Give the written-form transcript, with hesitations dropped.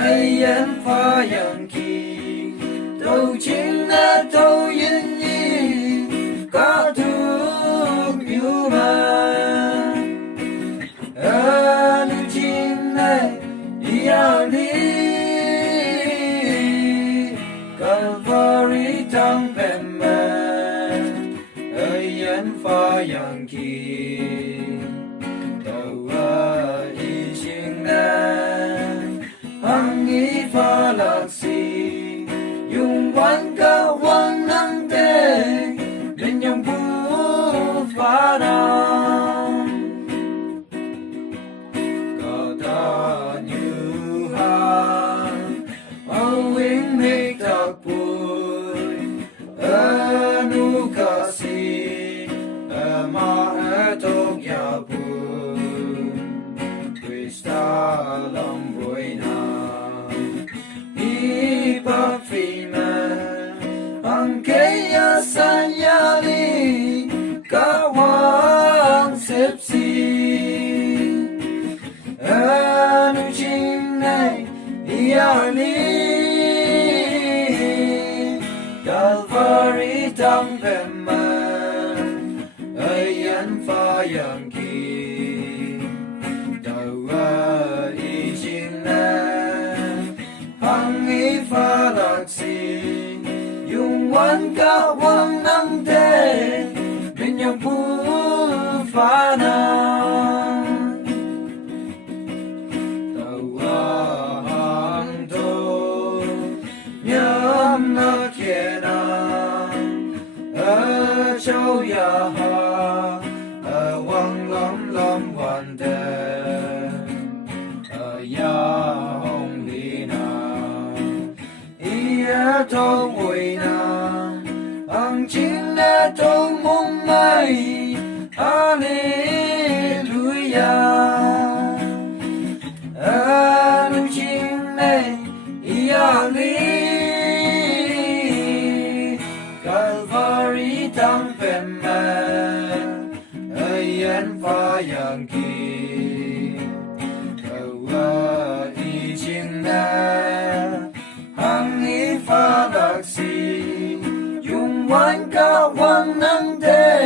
爱烟花样起，都情那都因你，卡图有吗？你情内压力，Calvary 当pen门，爱烟花样起，都一心难，行一发乐西，用万个万能的，人用不发难。Calvary 当pen门，爱烟花样起，都已经难，行一发乐西，用万个万能的，人样不发难。châu ya ha wang lam lam wan de ya hong li na ia to mùi na ang chín na to mong mai hallelujah ang chín này ia li Calvary 当pen门，爱烟花样起，已经难，行一发乐西，用万个万能的。